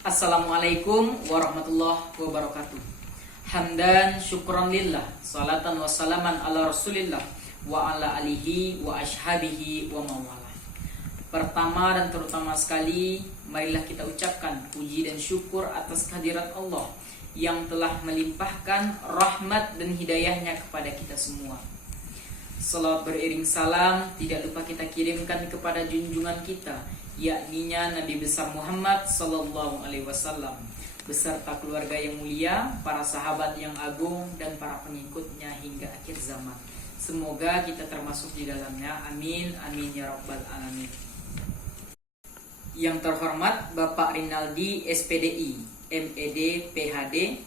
Assalamualaikum warahmatullahi wabarakatuh. Hamdan syukran lillah, salatan wassalaman ala rasulillah wa ala alihi wa ashabihi wa mawalah. Pertama dan terutama sekali, marilah kita ucapkan puji dan syukur atas kehadirat Allah yang telah melimpahkan rahmat dan hidayahnya kepada kita semua. Salawat beriring salam tidak lupa kita kirimkan kepada junjungan kita, yakninya Nabi besar Muhammad sallallahu alaihi wasallam beserta keluarga yang mulia, para sahabat yang agung dan para pengikutnya hingga akhir zaman. Semoga kita termasuk di dalamnya. Amin amin ya rabbal alamin. Yang terhormat Bapak Rinaldi SPDI, MED, PhD.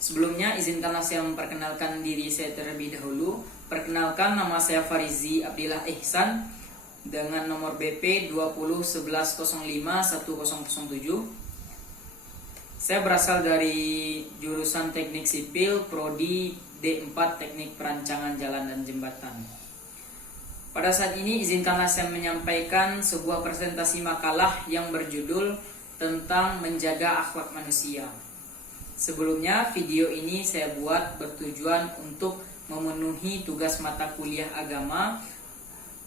Sebelumnya izinkanlah saya memperkenalkan diri saya terlebih dahulu. Perkenalkan, nama saya Farizi Abdillah Ihsan dengan nomor BP 2011051007. Saya berasal dari jurusan Teknik Sipil, Prodi D4 Teknik Perancangan Jalan dan Jembatan. Pada saat ini izinkanlah saya menyampaikan sebuah presentasi makalah yang berjudul tentang menjaga akhlak manusia. Sebelumnya, video ini saya buat bertujuan untuk memenuhi tugas mata kuliah agama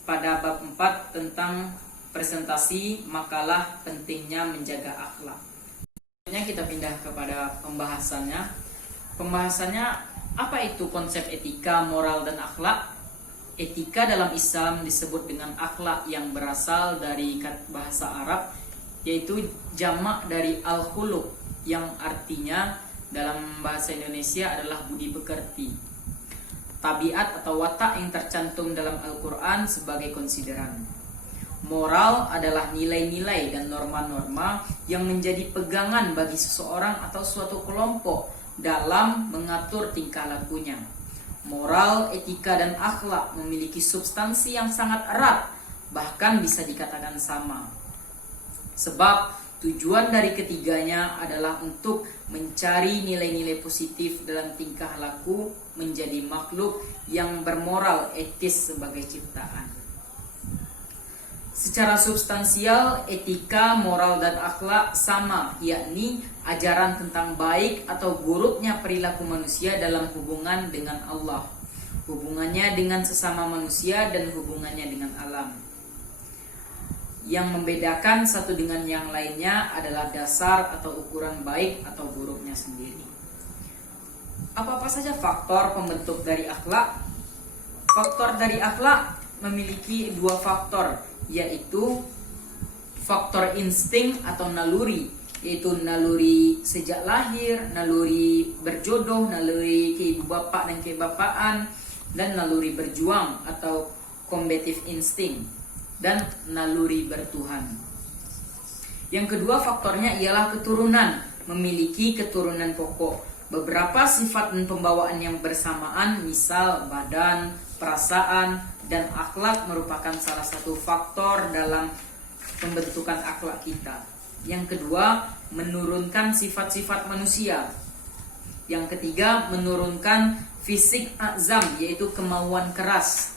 pada bab 4 tentang presentasi makalah pentingnya menjaga akhlak. Selanjutnya kita pindah kepada pembahasannya. Pembahasannya, apa itu konsep etika, moral, dan akhlak? Etika dalam Islam disebut dengan akhlak yang berasal dari bahasa Arab, yaitu jamak dari al-khuluq, yang artinya dalam bahasa Indonesia adalah budi pekerti. Tabiat atau watak yang tercantum dalam Al-Quran sebagai konsideran. Moral adalah nilai-nilai dan norma-norma yang menjadi pegangan bagi seseorang atau suatu kelompok dalam mengatur tingkah lakunya. Moral, etika, dan akhlak memiliki substansi yang sangat erat, bahkan bisa dikatakan sama. Sebab tujuan dari ketiganya adalah untuk mencari nilai-nilai positif dalam tingkah laku menjadi makhluk yang bermoral etis sebagai ciptaan. Secara substansial, etika, moral, dan akhlak sama, yakni ajaran tentang baik atau buruknya perilaku manusia dalam hubungan dengan Allah, hubungannya dengan sesama manusia, dan hubungannya dengan alam. Yang membedakan satu dengan yang lainnya adalah dasar atau ukuran baik atau buruknya sendiri. Apa-apa saja faktor pembentuk dari akhlak? Faktor dari akhlak memiliki dua faktor, yaitu faktor insting atau naluri, yaitu naluri sejak lahir, naluri berjodoh, naluri keibu bapak dan kebapaan, dan naluri berjuang atau combative instinct, dan naluri bertuhan. Yang kedua faktornya ialah keturunan, memiliki keturunan pokok. Beberapa sifat dan pembawaan yang bersamaan, misal badan, perasaan, dan akhlak merupakan salah satu faktor dalam pembentukan akhlak kita. Yang kedua, menurunkan sifat-sifat manusia. Yang ketiga, menurunkan fisik azam, yaitu kemauan keras.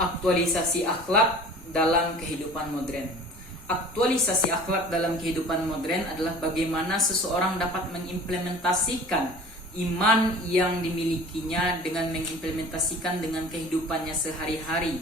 Aktualisasi akhlak dalam kehidupan modern. Aktualisasi akhlak dalam kehidupan modern adalah bagaimana seseorang dapat mengimplementasikan iman yang dimilikinya dengan mengimplementasikan dengan kehidupannya sehari-hari,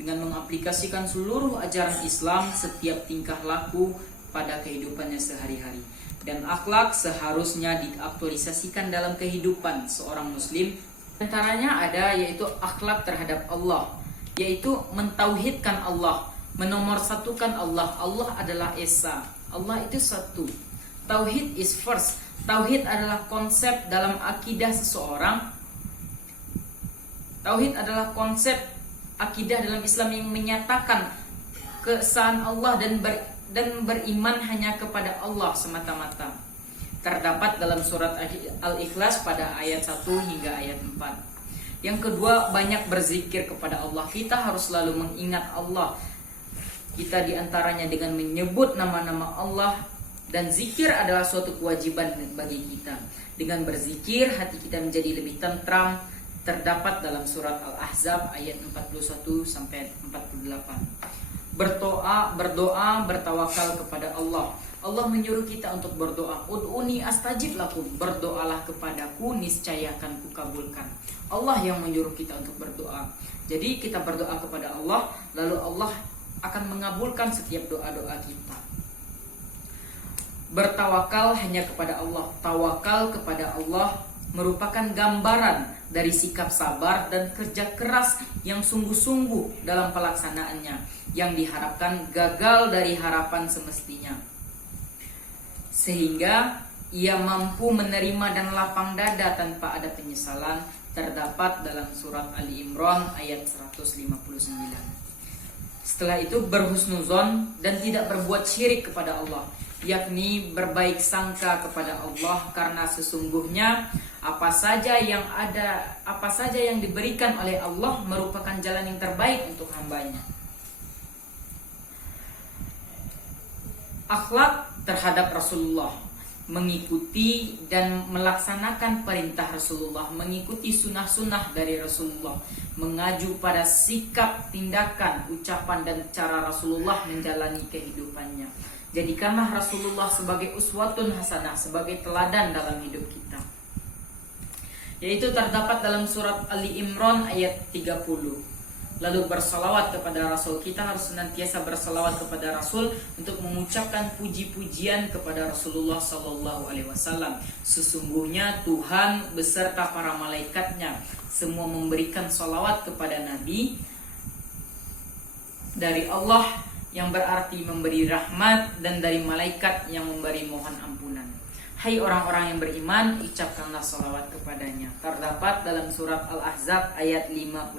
dengan mengaplikasikan seluruh ajaran Islam setiap tingkah laku pada kehidupannya sehari-hari. Dan akhlak seharusnya diaktualisasikan dalam kehidupan seorang muslim. Antaranya ada yaitu akhlak terhadap Allah, yaitu mentauhidkan Allah, menomorsatukan Allah. Allah adalah Esa, Allah itu satu. Tauhid is first. Tauhid adalah konsep dalam akidah seseorang. Tauhid adalah konsep akidah dalam Islam yang menyatakan keesaan Allah dan beriman hanya kepada Allah semata-mata. Terdapat dalam surat Al-Ikhlas pada ayat 1 hingga ayat 4. Yang kedua, banyak berzikir kepada Allah. Kita harus selalu mengingat Allah. Kita diantaranya dengan menyebut nama-nama Allah, dan zikir adalah suatu kewajiban bagi kita. Dengan berzikir, hati kita menjadi lebih tentram. Terdapat dalam surat Al-Ahzab ayat 41-48. berdoa, bertawakal kepada Allah. Allah menyuruh kita untuk berdoa. Ud'uni astajib lakum, berdoalah kepadaku, niscaya akan kukabulkan. Allah yang menyuruh kita untuk berdoa. Jadi kita berdoa kepada Allah, lalu Allah akan mengabulkan setiap doa-doa kita. Bertawakal hanya kepada Allah. Tawakal kepada Allah merupakan gambaran dari sikap sabar dan kerja keras yang sungguh-sungguh dalam pelaksanaannya, yang diharapkan gagal dari harapan semestinya, sehingga ia mampu menerima dan lapang dada tanpa ada penyesalan, terdapat dalam surat Ali Imran ayat 159. Setelah itu berhusnuzon dan tidak berbuat syirik kepada Allah, yakni berbaik sangka kepada Allah, karena sesungguhnya apa saja yang diberikan oleh Allah merupakan jalan yang terbaik untuk hambanya. Akhlak terhadap Rasulullah, mengikuti dan melaksanakan perintah Rasulullah, mengikuti sunnah-sunnah dari Rasulullah, mengacu pada sikap, tindakan, ucapan dan cara Rasulullah menjalani kehidupannya. Jadikanlah Rasulullah sebagai uswatun hasanah, sebagai teladan dalam hidup kita. Yaitu terdapat dalam surat Ali Imran ayat 30. Lalu bersalawat kepada Rasul. Kita harus senantiasa bersalawat kepada Rasul untuk mengucapkan puji-pujian kepada Rasulullah SAW. Sesungguhnya Tuhan beserta para malaikatnya semua memberikan salawat kepada Nabi dari Allah, yang berarti memberi rahmat, dan dari malaikat yang memberi mohon ampunan. Hai orang-orang yang beriman, ucapkanlah salawat kepadanya. Terdapat dalam surat Al-Ahzab ayat 56.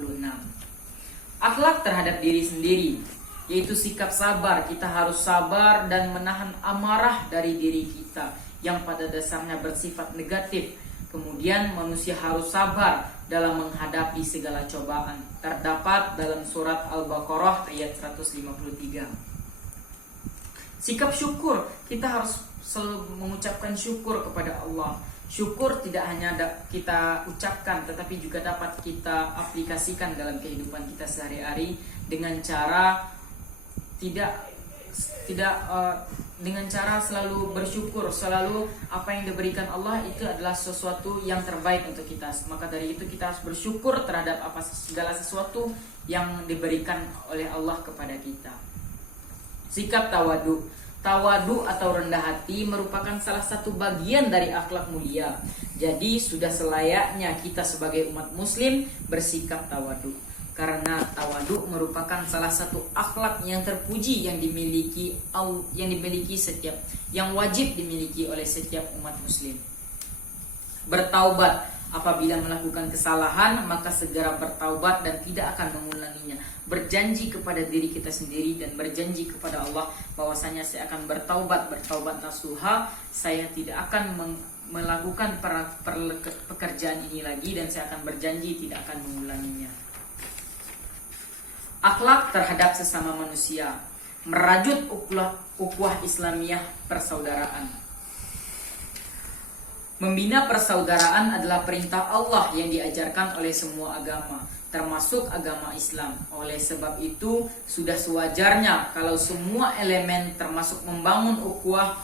Akhlak terhadap diri sendiri, yaitu sikap sabar. Kita harus sabar dan menahan amarah dari diri kita yang pada dasarnya bersifat negatif. Kemudian manusia harus sabar dalam menghadapi segala cobaan. Terdapat dalam surat Al-Baqarah ayat 153. Sikap syukur, kita harus selalu mengucapkan syukur kepada Allah. Syukur tidak hanya kita ucapkan, tetapi juga dapat kita aplikasikan dalam kehidupan kita sehari-hari dengan cara dengan cara selalu bersyukur, selalu apa yang diberikan Allah itu adalah sesuatu yang terbaik untuk kita. Maka dari itu kita harus bersyukur terhadap segala sesuatu yang diberikan oleh Allah kepada kita. Sikap tawadu. Tawadu atau rendah hati merupakan salah satu bagian dari akhlak mulia. Jadi sudah selayaknya kita sebagai umat muslim bersikap tawadu, karena tawadu merupakan salah satu akhlak yang terpuji yang wajib dimiliki oleh setiap umat muslim. Bertaubat. Apabila melakukan kesalahan, maka segera bertaubat dan tidak akan mengulanginya. Berjanji kepada diri kita sendiri dan berjanji kepada Allah bahwasanya saya akan bertaubat nasuha. Saya tidak akan melakukan pekerjaan ini lagi, dan saya akan berjanji tidak akan mengulanginya. Akhlak terhadap sesama manusia, merajut ukhuwah Islamiyah, persaudaraan. Membina persaudaraan adalah perintah Allah yang diajarkan oleh semua agama, termasuk agama Islam. Oleh sebab itu, sudah sewajarnya kalau semua elemen termasuk membangun ukhuwah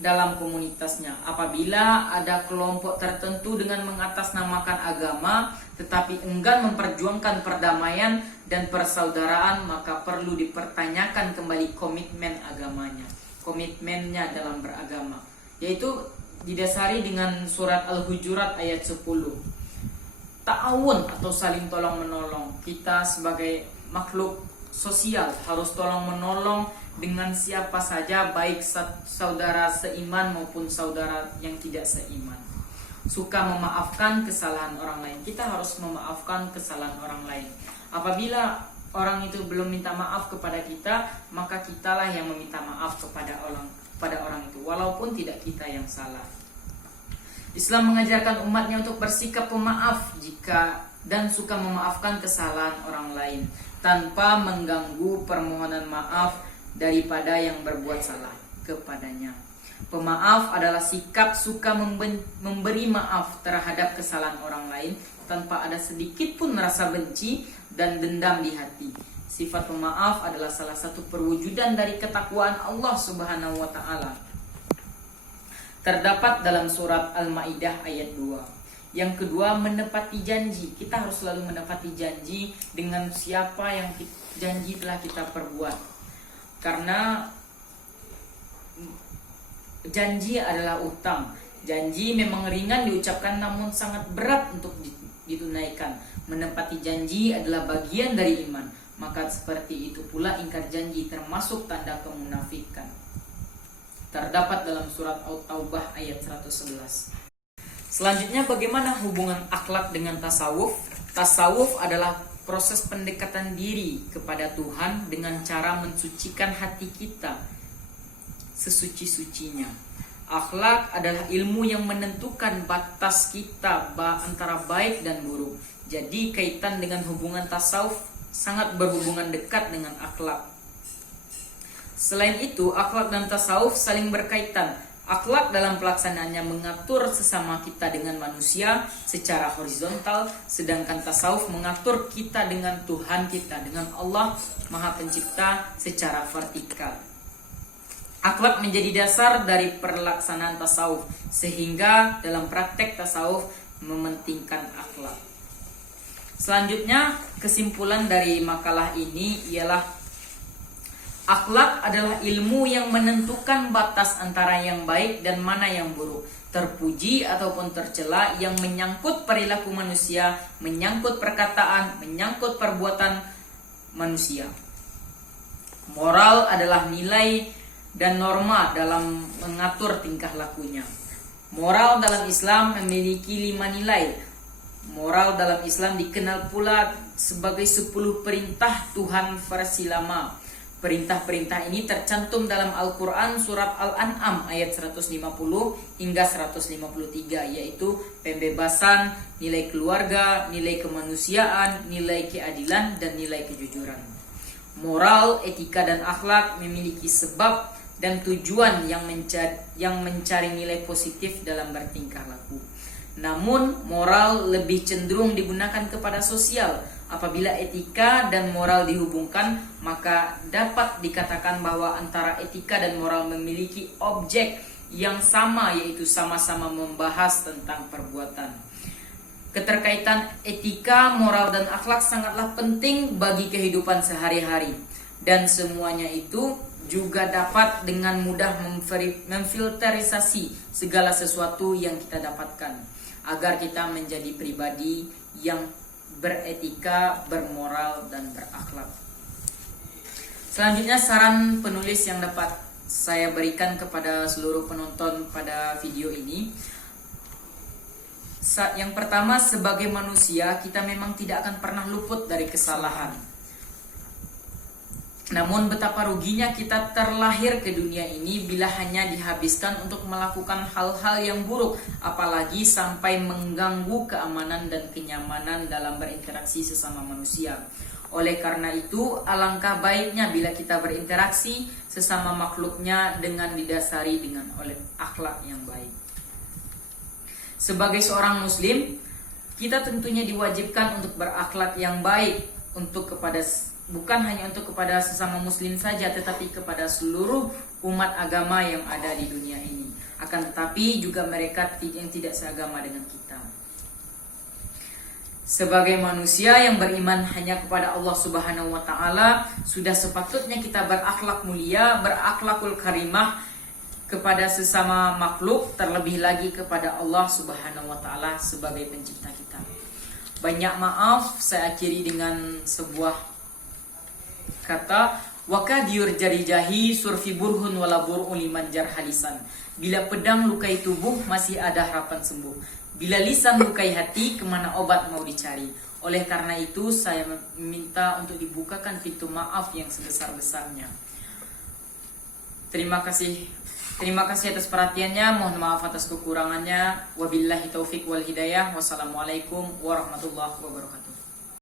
dalam komunitasnya. Apabila ada kelompok tertentu dengan mengatasnamakan agama tetapi enggan memperjuangkan perdamaian dan persaudaraan, maka perlu dipertanyakan kembali komitmen agamanya, komitmennya dalam beragama, yaitu didasari dengan surat Al-Hujurat ayat 10. Ta'awun atau saling tolong menolong. Kita sebagai makhluk sosial harus tolong menolong dengan siapa saja, baik saudara seiman maupun saudara yang tidak seiman. Suka memaafkan kesalahan orang lain. Kita harus memaafkan kesalahan orang lain. Apabila orang itu belum minta maaf kepada kita, maka kitalah yang meminta maaf kepada orang itu, walaupun tidak kita yang salah. Islam mengajarkan umatnya untuk bersikap pemaaf dan suka memaafkan kesalahan orang lain tanpa mengganggu permohonan maaf daripada yang berbuat salah kepadanya. Pemaaf adalah sikap suka memberi maaf terhadap kesalahan orang lain tanpa ada sedikit pun rasa benci dan dendam di hati. Sifat pemaaf adalah salah satu perwujudan dari ketakwaan Allah Subhanahu wa taala. Terdapat dalam surat Al-Maidah ayat 2. Yang kedua, menepati janji. Kita harus selalu menepati janji dengan siapa yang janji telah kita perbuat. Karena janji adalah utang. Janji memang ringan diucapkan namun sangat berat untuk ditunaikan. Menepati janji adalah bagian dari iman. Maka seperti itu pula ingkar janji termasuk tanda kemunafikan. Terdapat dalam surat At-Taubah ayat 111. Selanjutnya, bagaimana hubungan akhlak dengan tasawuf? Tasawuf adalah proses pendekatan diri kepada Tuhan dengan cara mensucikan hati kita sesuci-sucinya. Akhlak adalah ilmu yang menentukan batas kita antara baik dan buruk. Jadi kaitan dengan hubungan tasawuf sangat berhubungan dekat dengan akhlak. Selain itu, akhlak dan tasawuf saling berkaitan. Akhlak dalam pelaksanaannya mengatur sesama kita dengan manusia secara horizontal, sedangkan tasawuf mengatur kita dengan Tuhan kita, dengan Allah Maha Pencipta secara vertikal. Akhlak menjadi dasar dari pelaksanaan tasawuf, sehingga dalam praktek tasawuf mementingkan akhlak. Selanjutnya, kesimpulan dari makalah ini ialah akhlak adalah ilmu yang menentukan batas antara yang baik dan mana yang buruk, terpuji ataupun tercela, yang menyangkut perilaku manusia, menyangkut perkataan, menyangkut perbuatan manusia. Moral adalah nilai dan norma dalam mengatur tingkah lakunya. Moral dalam Islam memiliki 5 nilai. Moral dalam Islam dikenal pula sebagai 10 perintah Tuhan versi lama. Perintah-perintah ini tercantum dalam Al-Quran surat Al-An'am ayat 150 hingga 153, yaitu pembebasan, nilai keluarga, nilai kemanusiaan, nilai keadilan, dan nilai kejujuran. Moral, etika, dan akhlak memiliki sebab dan tujuan yang mencari nilai positif dalam bertingkah laku. Namun, moral lebih cenderung digunakan kepada sosial. Apabila etika dan moral dihubungkan, maka dapat dikatakan bahwa antara etika dan moral memiliki objek yang sama, yaitu sama-sama membahas tentang perbuatan. Keterkaitan etika, moral, dan akhlak sangatlah penting bagi kehidupan sehari-hari, dan semuanya itu juga dapat dengan mudah memfilterisasi segala sesuatu yang kita dapatkan, agar kita menjadi pribadi yang beretika, bermoral, dan berakhlak. Selanjutnya, saran penulis yang dapat saya berikan kepada seluruh penonton pada video ini. Yang pertama, sebagai manusia kita memang tidak akan pernah luput dari kesalahan. Namun betapa ruginya kita terlahir ke dunia ini bila hanya dihabiskan untuk melakukan hal-hal yang buruk, apalagi sampai mengganggu keamanan dan kenyamanan dalam berinteraksi sesama manusia. Oleh karena itu, alangkah baiknya bila kita berinteraksi sesama makhluknya dengan didasari dengan oleh akhlak yang baik. Sebagai seorang muslim, kita tentunya diwajibkan untuk berakhlak yang baik bukan hanya untuk kepada sesama muslim saja, tetapi kepada seluruh umat agama yang ada di dunia ini. Akan tetapi juga mereka yang tidak seagama dengan kita. Sebagai manusia yang beriman hanya kepada Allah Subhanahu wa taala, sudah sepatutnya kita berakhlak mulia, berakhlakul karimah kepada sesama makhluk, terlebih lagi kepada Allah Subhanahu wa taala sebagai pencipta kita. Banyak maaf, saya akhiri dengan sebuah kata, wakadyur jarijahi surfi burhun wala bur'un liman jarhalisan. Bila pedang lukai tubuh masih ada harapan sembuh. Bila lisan lukai hati, kemana obat mau dicari. Oleh karena itu saya meminta untuk dibukakan pintu maaf yang sebesar-besarnya. Terima kasih atas perhatiannya. Mohon maaf atas kekurangannya. Wabillahi taufik wal hidayah. Wassalamualaikum warahmatullahi wabarakatuh.